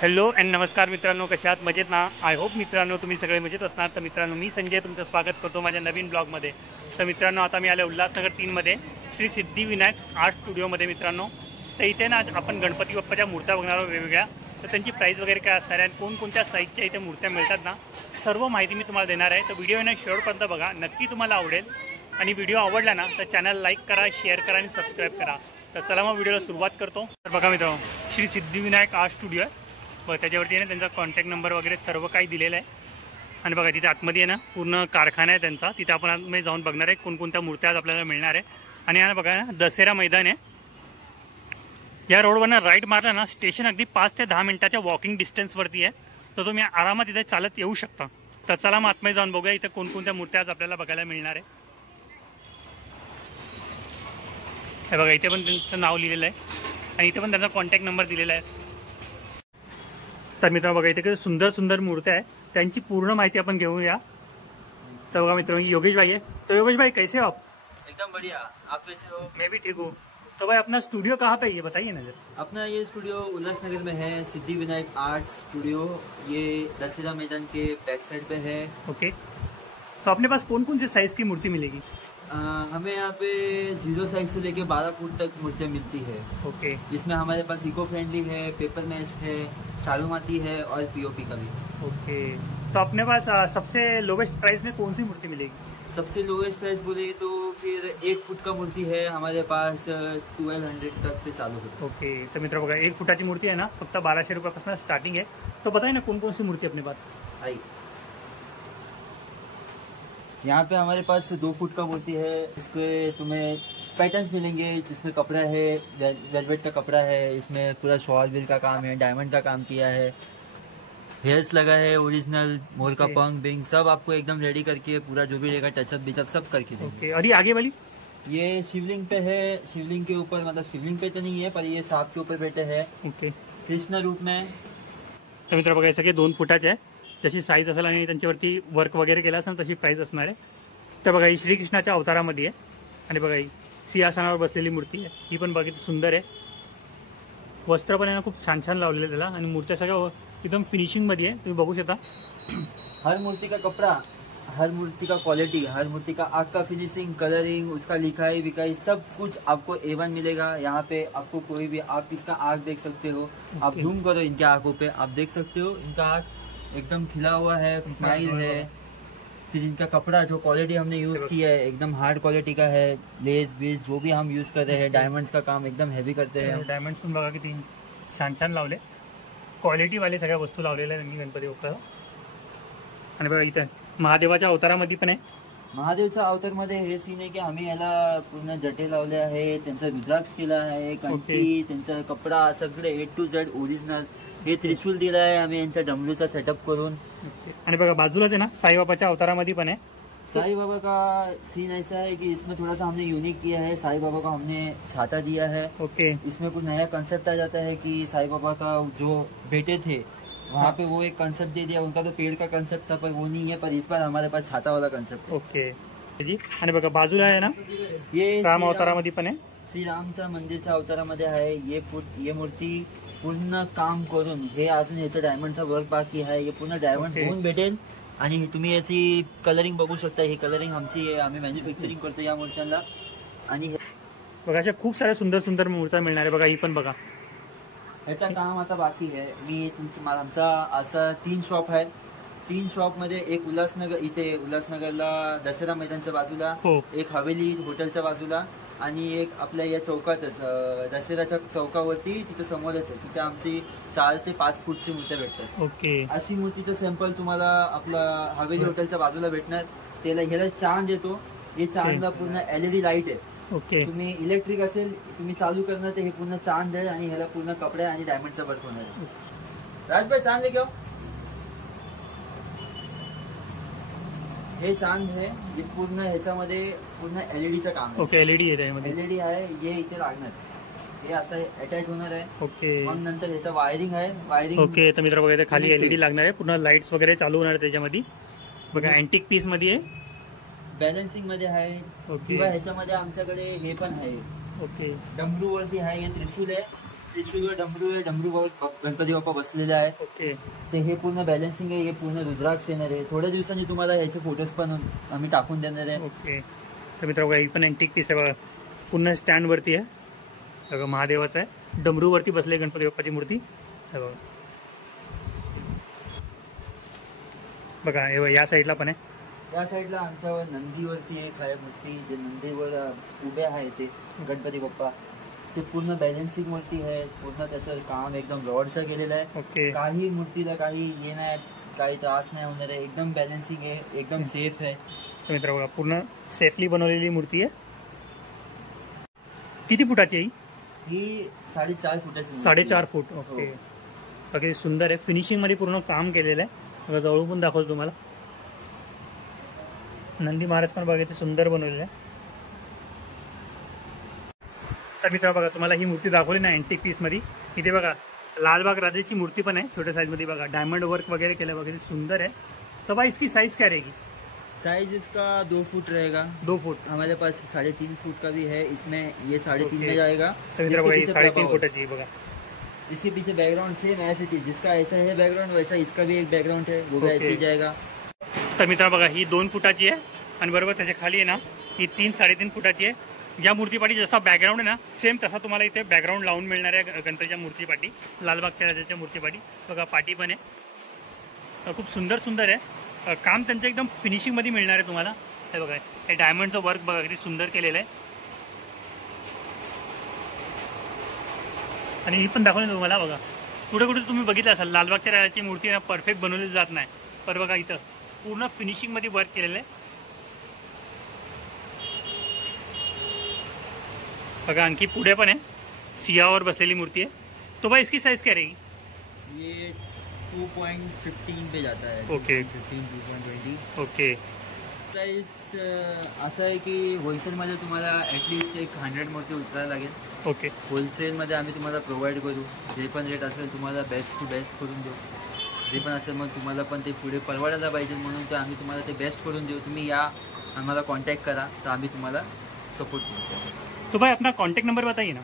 Hello and नमस्कार मित्रांनो, कशा आहात? मजेत ना? आय होप मित्रांनो तुम्ही सगळे मजेत असणार. तर मित्रांनो, मी संजय तुमचं स्वागत करतो माझ्या नवीन ब्लॉगमध्ये. तर मित्रांनो, आता मी आलो उल्हासनगर 3मध्ये श्री सिद्धिविनायक आर्ट स्टुडिओमध्ये मित्रांनो. तर इथे ना आपण गणपती बाप्पाच्या मूर्त्या बघणार आहोत वेगवेगळ्या. तर त्यांची प्राईस वगैरे काय असणार आहे आणि कोणकोणत्या साईजच्या इथे मूर्त्या मिळतात ना, सर्व माहिती मी तुम्हाला देणार आहे. तर व्हिडिओ ना शेवटपर्यंत बघा, नक्की तुम्हाला आवडेल. आणि व्हिडिओ आवडला ना तर चॅनल लाईक करा, शेअर करा आणि सबस्क्राईब करा. तर चला मग व्हिडिओला सुरुवात करतो. तर बघा मित्रांनो, श्री सिद्धिविनायक आर्ट स्टुडिओ आहे. बघा त्याच्यावरती आहे ना त्यांचा कॉन्टॅक्ट नंबर वगैरे सर्व काही दिलेलं आहे. आणि बघा तिथे आतमध्ये आहे ना पूर्ण कारखाना आहे त्यांचा. तिथे आपण आतमध्ये जाऊन बघणार आहे कोणकोणत्या मूर्त्या आज आपल्याला मिळणार आहे. आणि हा बघा ना दसरा मैदान आहे. या रोडवरनं राईट मारला ना स्टेशन अगदी 5 ते 10 मिनिटाच्या वॉकिंग डिस्टन्सवरती आहे. तर तुम्ही आरामात इथे चालत येऊ शकता. तर चला मग आतमध्ये जाऊन बघूया इथे कोणकोणत्या मूर्त्या आज आपल्याला बघायला मिळणार आहे. हे बघा इथे पण त्यांचं नाव लिहिलेलं आहे आणि इथे पण त्यांचा कॉन्टॅक्ट नंबर दिलेला आहे. तर मित्रांनो बघा इथे किती सुंदर सुंदर मूर्त्या आहे, त्यांची पूर्ण माहिती आपण घेऊया. तर बघा मित्रांनो, योगेश भाई है. तो योगेश भाई कैसे हो आप? एकदम बढ़िया, आप कैसे हो? मैं भी ठीक हूँ. तो भाई अपना स्टूडियो कहाँ पे है ये बताइए ना जरा. अपना ये स्टूडियो उल्लासनगर में है, सिद्धिविनायक आर्ट स्टूडियो. ये दशहरा मैदान के बैक साइड पे है. ओके. तो अपने पास कौन कौन से साइज की मूर्ति मिलेगी? हमें यहाँ पे 0 साइज से लेके 12 फुट तक मूर्तियाँ मिलती है. ओके. इसमें हमारे पास इको फ्रेंडली है, पेपर मैच है, शालू माती है और पीओपी का भी. ओके. तो अपने पास सबसे लोवेस्ट प्राइस में कौन सी मूर्ति मिलेगी? सबसे लोवेस्ट प्राइस बोले तो फिर 1 फुट का मूर्ति है हमारे पास 1200 तक से चालू होता है. ओके. तो मित्र बघा 1 फुटाची मूर्ति है ना फक्त 1200 रुपयापासून स्टार्टिंग है. तो बताइए ना कौन कौन सी मूर्ति अपने पास? आई यहाँ पे हमारे पास 2 फुट का मूर्ति है. इसके तुम्हें पैटर्न्स मिलेंगे जिसमें कपड़ा है, वेलवेट का कपड़ा है, इसमें पूरा शॉल बिल का काम है, डायमंड का काम किया है, हेयर्स लगा है ओरिजिनल, मोर का पंख बिंग सब आपको एकदम रेडी करके पूरा जो भी रहेगा टचअप बिचअप सब करके देंगे. ओके. और ये आगे वाली? ये शिवलिंग पे है. शिवलिंग के ऊपर मतलब शिवलिंग पे तो नहीं है पर ये सांप के ऊपर बैठे हैं. ओके. कृष्ण रूप में. तर मित्र बघा सगळे 2 फुटाचे आहे. जशी साईज असेल आणि त्यांच्यावरती वर्क वगैरे केलं असेल तशी प्राईस असणार आहे. तर बघा ही श्रीकृष्णाच्या अवतारामध्ये आहे. आणि बघा ही सिंहासनावर बसलेली मूर्ती आहे. ही पण बघा सुंदर आहे. वस्त्र पण आहे खूप छान छान लावलेलं आहे त्याला. आणि मूर्त्या सगळ्या एकदम फिनिशिंगमध्ये आहे, तुम्ही बघू शकता. हर मूर्ति का कपड़ा, हर मूर्ति का क्वालिटी, हर मूर्ति का आग का फिनिशिंग, कलरिंग, उसका लिखाई विखाई सब कुछ आपको A1 मिलेगा. यहाँ पे आपको कोई भी आप इसका आग देख सकते हो. आप जूम करो इनके आंखों पे, आप देख सकते हो इनका आग एकदम खिला हुआ है, स्माइल है. फिर इनका कपड़ा जो क्वालिटी हमने यूज किया है एकदम हार्ड क्वालिटी का है. लेस बीस जो भी हम यूज कर रहे हैं, डायमंड्स का काम एकदम हेवी करते हैं. डायमंड्स पण बघा किती छान छान लावले, क्वालिटी वाले सगळ्या वस्तू लावलेल्या आहेत त्यांनी गणपती बाप्पाला. आणि बघा इथं महादेवाच्या अवतारामध्ये पण आहे. महादेवच्या अवतारमध्ये हे सीन आहे की आम्ही याला पूर्ण जटे लावले आहे, त्यांचा रुद्राक्ष केला आहे, कंठी, त्यांचा कपडा सगळे A to Z ओरिजिनल. हे त्रिशूल दिला आहे आम्ही यांचा डमरूचा सेटअप करून. आणि बघा बाजूलाच आहे ना साईबाबाच्या अवतारामध्ये पण आहे. साई बाबा का सीन ऐसा है कि इसमें थोड़ा सा हमने यूनिक किया है. साई बाबा को हमने छाता दिया है. ओके. इसमें कुछ नया कंसेप्ट आ जाता है कि साई बाबा का जो बेटे थे वहाँ पे वो एक कंसेप्ट दे दिया. उनका तो पेड़ का कंसेप्ट था पर वो नहीं है, पर इस बार हमारे पास छाता वाला कंसेप्ट. ओके जी. आणि बघा बाजूला आहे ना ये राम अवतारामध्ये पण आहे. श्रीरामच्या मंदिरच्या अवतारामध्ये आहे. ये मूर्ती पूर्ण काम करून हे अजून याचं डायमंडचा वर्क बाकी आहे. हे पूर्ण डायमंड होऊन भेटेल. आणि तुम्ही याची कलरिंग बघू शकता. ही कलरिंग आमची आहे, आम्ही मॅन्युफॅक्चरिंग करतो या मूर्त्यांना. आणि बघा अशा खूप साऱ्या सुंदर सुंदर मूर्त्या मिळणार आहे. बघा ही पण बघा. ह्याचं काम आता बाकी आहे. मी आमचा असा 3 शॉप आहे. 3 शॉपमध्ये एक उल्हासनगर, इथे उल्हासनगरला दसरा मैदानच्या बाजूला, एक हवेली हॉटेलच्या बाजूला आणि एक आपल्या या चौकातच दसऱ्याच्या चौकावरती तिथे समोरच आहे. तिथे आमची 4 ते 5 फूटची मूर्त्या भेटतात. ओके. अशी मूर्तीचं सॅम्पल तुम्हाला आपला हवेली हॉटेलच्या बाजूला भेटणार. त्याला ह्याला चांद येतो. हे चांदला पूर्ण LED लाईट आहे. ओके. तुम्ही इलेक्ट्रिक असेल तुम्ही चालू करणार तर हे पूर्ण चांद आहे आणि ह्याला पूर्ण कपडा आणि डायमंडचा वर्क होणार आहे. राजभाई चांद लेके आओ. हे चांद आहे. हे पूर्ण ह्याच्यामध्ये पूर्ण LED काम आहे. ओके. LED आहे त्यामध्ये. LED आहे. हे इथे लागणार. हे असं अटॅच होणार आहे. ओके. मग नंतर ह्याचं वायरिंग आहे. Wiring okay. तर मित्र बघा खाली LED लागणार आहे. पूर्ण लाईट्स वगैरे चालू होणार आहे त्याच्यामध्ये. बघा अँटिक पीस मध्ये आहे. बॅलन्सिंग मध्ये आहे. किंवा ह्याच्यामध्ये आमच्याकडे हे पण आहे. ओके. डमरू वरती आहे, हे त्रिशूल आहे, त्रिशूलवर डमरू आहे, डमरूवर गणपती बाप्पा बसलेले आहे. ओके. ते हे पूर्ण बॅलन्सिंग आहे, हे पूर्ण रुद्राक्ष येणार आहे. थोड्या दिवसांनी तुम्हाला ह्याचे फोटोज पण आम्ही टाकून देणार आहे. ओके. तर मित्रांनो ही पण अँटिक पीस आहे बघा, पूर्ण स्टँड वरती आहे बघा, महादेवाचं आहे, डमरूवरती बसले गणपती बाप्पाची मूर्ती आहे बघा. बघा हे या साईडला पण आहे. या साईडला आमच्यावर नंदीवरती एक आहे मूर्ती, जे नंदीवर उभे आहे ते गणपती बाप्पा. ते पूर्ण बॅलन्सिंग वरती आहे, पूर्ण त्याचं काम एकदम रॉडचं केलेलं आहे. ओके. काही मूर्तीला काही हे नाही, काही त्रास नाही होणार आहे, एकदम बॅलन्सिंग आहे, एकदम सेफ आहे. तर मित्र बघा पूर्ण सेफली बनवलेली मूर्ती आहे. किती फुटाची आहे ही? 4.5 फुटाची. 4.5 फूट. ओके. बाकी सुंदर आहे, फिनिशिंग मध्ये पूर्ण काम केलेलं आहे. बघा जवळून पण दाखवतो तुम्हाला. नंदी महाराज पण बघा सुंदर बनवलेलं आहे. तर मित्र बघा तुम्हाला ही मूर्ती दाखवली ना अँटिक पीस मध्ये. इथे बघा लालबाग राजाची मूर्ती पण आहे छोट्या साइज मध्ये बघा, डायमंड वर्क वगैरह केलं वगैरह सुंदर है. तो भाई इसकी साइज क्या रहेगी? साइज इसका 2 फुट रहेगा. 2 फुट. हमारे पास 3.5 फुट का भी है, इसमें ये 3.5 में जाएगा. तो मित्र बघा 3.5 फुटाची बघा. इसके पीछे बैकग्राउंड सेम ऐसे थी, जिसका ऐसा है बैकग्राउंड वैसा इसका भी एक बैकग्राउंड है, वो भी ऐसे ही जाएगा. तर मित्र बघा ही 2 फुटाची आहे आणि बरोबर त्याच्या खाली आहे ना ही 3-3.5 फुटाची आहे. ज्या मूर्तीपाठी जसा बॅकग्राऊंड आहे ना सेम तसा तुम्हाला इथे बॅकग्राऊंड लावून मिळणार आहे गणपतीच्या मूर्तीपाठी, लालबागच्या राजाच्या मूर्तीपाठी. बघा पाठी पण आहे, खूप सुंदर सुंदर आहे. काम त्यांचं एकदम फिनिशिंगमध्ये मिळणार आहे तुम्हाला. हे बघा हे डायमंडचं वर्क बघा किती सुंदर केलेलं आहे. आणि ही पण दाखवलं तुम्हाला बघा. कुठे कुठे तुम्ही बघितलं असाल लालबागच्या राजाची मूर्ती ना परफेक्ट बनवली जात नाही, पण बघा इथं पूर्ण फिनिशिंगमध्ये वर्क केलेलं आहे. बघा आणखी पुढे पण आहे, सिंहावर बसलेली मूर्ती आहे. तो भाई इसकी साइज क्या रहेगी? ये 2.15 पे जाता है. ओके. 2.20. ओके. प्राइस असं आहे की होलसेलमध्ये तुम्हाला ॲटलिस्ट एक 100 मूर्ती उचलायला लागेल. ओके. होलसेलमध्ये आम्ही तुम्हाला प्रोव्हाइड करू, जे पण रेट असेल तुम्हाला बेस्ट टू बेस्ट करून देऊ. जे पण असेल मग तुम्हाला पण ते पुढे परवडायला पाहिजे म्हणून तर आम्ही तुम्हाला ते बेस्ट करून देऊ. तुम्ही या आम्हाला कॉन्टॅक्ट करा तर आम्ही तुम्हाला सपोर्ट करू. तो भाई अपना कॉन्टैक्ट नंबर बताइए ना.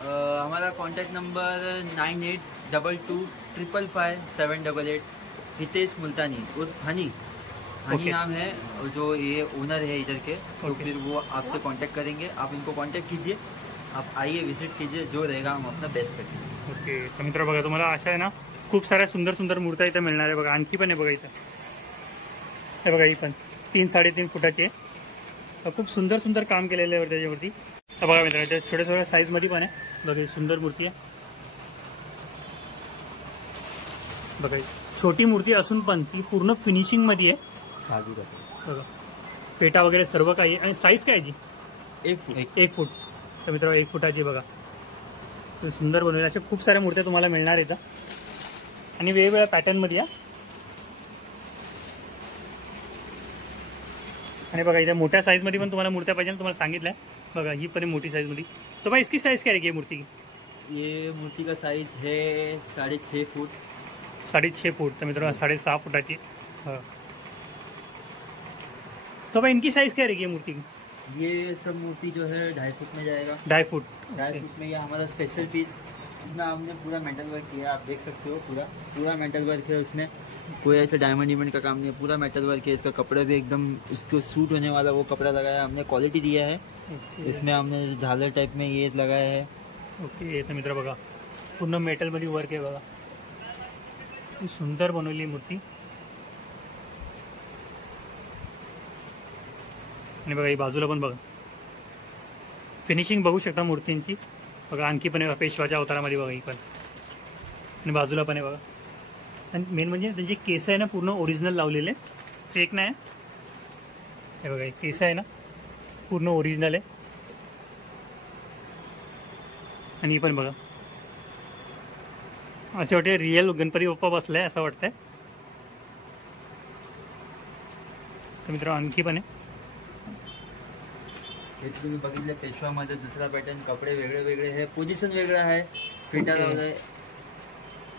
हमारा कॉन्टैक्ट नंबर 9822555788. हितेश मुल्तानी उर्फ हनी. हनी नाम है, जो ये ओनर है इधर के. तो फिर वो आपसे कांटेक्ट करेंगे, आप इनको कांटेक्ट कीजिए, आप आइए विजिट कीजिए, जो रहेगा हम अपना बेस्ट करेंगे. ओके. तर मित्र बघा तुम्हाला अशा आहे ना खूप साऱ्या सुंदर सुंदर मूर्त्या इथं मिळणार आहे. बघा आणखी पण आहे बघा इथं. हे बघा ही पण 3-3.5 फुटाची आहे. खूप सुंदर सुंदर काम केलेलं आहे त्याच्यावरती. तर बघा मित्रांनो छोट्या छोट्या साईजमध्ये पण आहे बघा, सुंदर मूर्ती आहे बघा. छोटी मूर्ती असून पण ती पूर्ण फिनिशिंगमध्ये आहे बघा. पेटा वगैरे सर्व काही. आणि साईज काय याची? 1 फूट. तर मित्रांनो 1 फुटाची बघा, सुंदर बनवलेल्या अशा खूप साऱ्या मूर्त्या तुम्हाला मिळणार इथं आणि वेगवेगळ्या पॅटर्नमध्ये आहे. आणि बघा इथे मोठ्या साईजमध्ये पण तुम्हाला मूर्त्या पाहिजे तुम्हाला सांगितलं आहे बघा. ही पण मोठी साईजमध्ये. तो भाई इसकी साइज क्या रहेगी मूर्ती की? ये मूर्ति का साइज है 6.5 फुट. 6.5 फुट. तर मित्रांनो 6.5 फुटाची. तो भाई इनकी साइज क्या रहेगी मूर्ति की? ये सब मूर्ति जो है 2.5 फुट में जाएगा. 2.5 फुट. 2.5 फुट में ये हमारा स्पेशल पीस, इसमें हमने पूरा मेटल वर्क किया है. आप देख सकते हो पूरा मेटल वर्क है. उसमें कोई ऐसे डायमंड का काम नहीं है, पूरा मेटल वर्क है. इसका कपड़ा भी एकदम उसको सूट होने वाला वो कपड़ा लगाया हमने, क्वालिटी दिया है. इसमें हमने झालर टाइप में ये लगाया है. ओके. तर मित्र बघा पूर्ण मेटलमध्ये वर्क आहे बघा, सुंदर बनवली मूर्ती. आणि बघा ही बाजूला पण बघा फिनिशिंग बघू शकता मूर्तींची बघा. आणखी पण आहे पेशवाच्या अवतारामध्ये बघा ही पण. आणि बाजूला पण आहे बघा. आणि मेन म्हणजे त्यांची केस आहे ना पूर्ण ओरिजिनल लावलेले, फेक नाही. हे बघा केस आहे ना पूर्ण ओरिजिनल आहे. आणि ही पण बघा असे वाटते रिअल गणपती बाप्पा बसलाय असं वाटतंय. तर मित्र आणखी पण आहे. हे तुम्ही बघितलं पेशवामध्ये दुसरा पॅटर्न, कपडे वेगळे वेगळे आहे, पोझिशन वेगळं आहे, फेटा लावला आहे.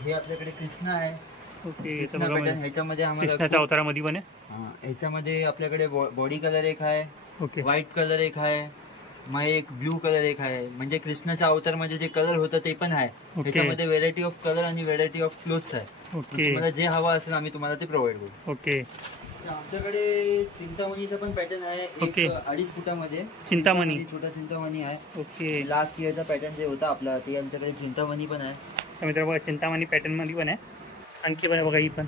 हे आपल्याकडे कृष्णा आहे. ओके. ह्याच्यामध्ये आम्हाला कृष्णाच्या अवतारामध्ये पण आहे. ह्याच्यामध्ये आपल्याकडे बॉडी कलर एक आहे, ओके व्हाईट कलर एक आहे, मग एक ब्ल्यू कलर एक आहे. म्हणजे कृष्णाच्या अवतार मध्ये जे कलर होतं ते पण आहे. ह्याच्यामध्ये व्हेरायटी ऑफ कलर आणि व्हेरायटी ऑफ क्लोथ्स आहे. ओके तुम्हाला जे हवं असेल आम्ही तुम्हाला ते प्रोव्हाइड करू. ओके. आमच्याकडे चिंतामणीचा पण पॅटर्न आहे. ओके. 2.5 फुटामध्ये चिंतामणी, छोटा चिंतामणी आहे. ओके. लास्ट इयरचा पॅटर्न जे होता आपला ते आमच्याकडे चिंतामणी पण आहे. तर मित्र बघा चिंतामणी पॅटर्न मध्ये पण आहे. आणखी पण आहे बघा, ही पण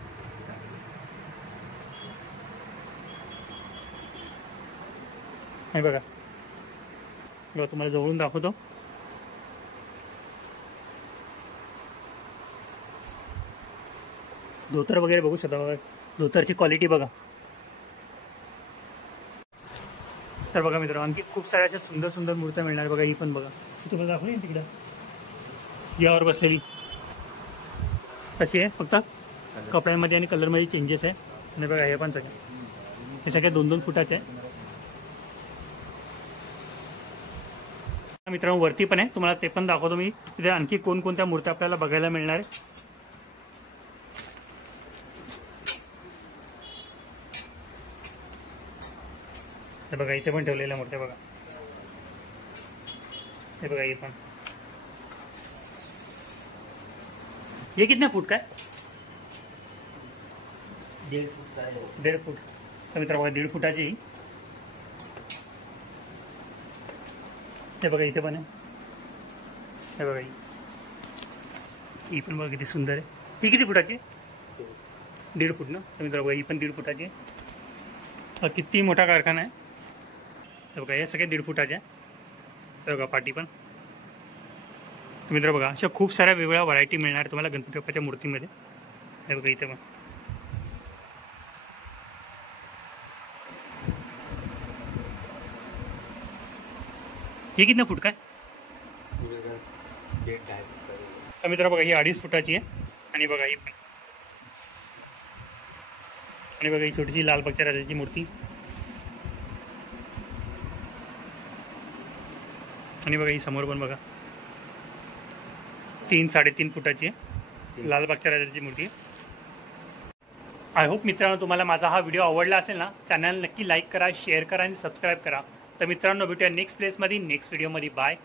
हे बघा. बघा तुम्हाला जवळून दाखवतो. धोतर वगैरे बघू शकता बघा, धोतरची क्वालिटी बघा. तर बघा मित्र आणखी खूप साऱ्या अशा सुंदर सुंदर मूर्त्या मिळणार बघा. ही पण बघा, तुम्हाला दाखवली तिकडं यावर बसलेली कशी आहे. फक्त कपड्यांमध्ये आणि कलरमध्ये चेंजेस आहे. आणि बघा हे पण सगळे, हे सगळे 2-2 फुटाचे आहे. मित्रांनो वरती पण आहे, तुम्हाला ते पण दाखवतो मी. तिथे आणखी कोणकोणत्या मूर्त्या आपल्याला बघायला मिळणार आहे. हे बघा इथे पण ठेवलेल्या मूर्त्या बघा. हे बघा हे पण. हे कितना फूट का है? 1.5 फूट. 1.5 फूट. तर मित्र बघा 1.5 फुटाची. हे बघा इथे पण आहे. हे बघा ही पण बघा किती सुंदर आहे. ही किती फुटाची? 1.5 फूट ना. तर मित्र बघा ही पण 1.5 फुटाची आहे. किती मोठा कारखाना आहे. हे बघा हे सगळे 1.5 फुटाचे आहे. हे बघा पाठी पण. मित्र बघा अशा खूप साऱ्या वेगवेगळ्या व्हरायटी मिळणार तुम्हाला गणपती बाप्पाच्या मूर्तीमध्ये. हे बघा इथे पण. हे कितना फूट काय? तर मित्र बघा ही 2.5 फुटाची आहे. आणि बघा ही पण. आणि बघा ही छोटीशी लालबागच्या राजाची मूर्ती. आणि बघा ही समोर पण बघा 3-3.5 फुटाची आहे, लालबागच्या राजाची मूर्ती. आय होप मित्रांनो तुम्हाला माझा हा व्हिडिओ आवडला असेल ना. चॅनल नक्की लाईक करा, शेअर करा आणि सबस्क्राईब करा. तर मित्रांनो भेटूया नेक्स्ट प्लेसमध्ये नेक्स्ट व्हिडिओमध्ये. बाय.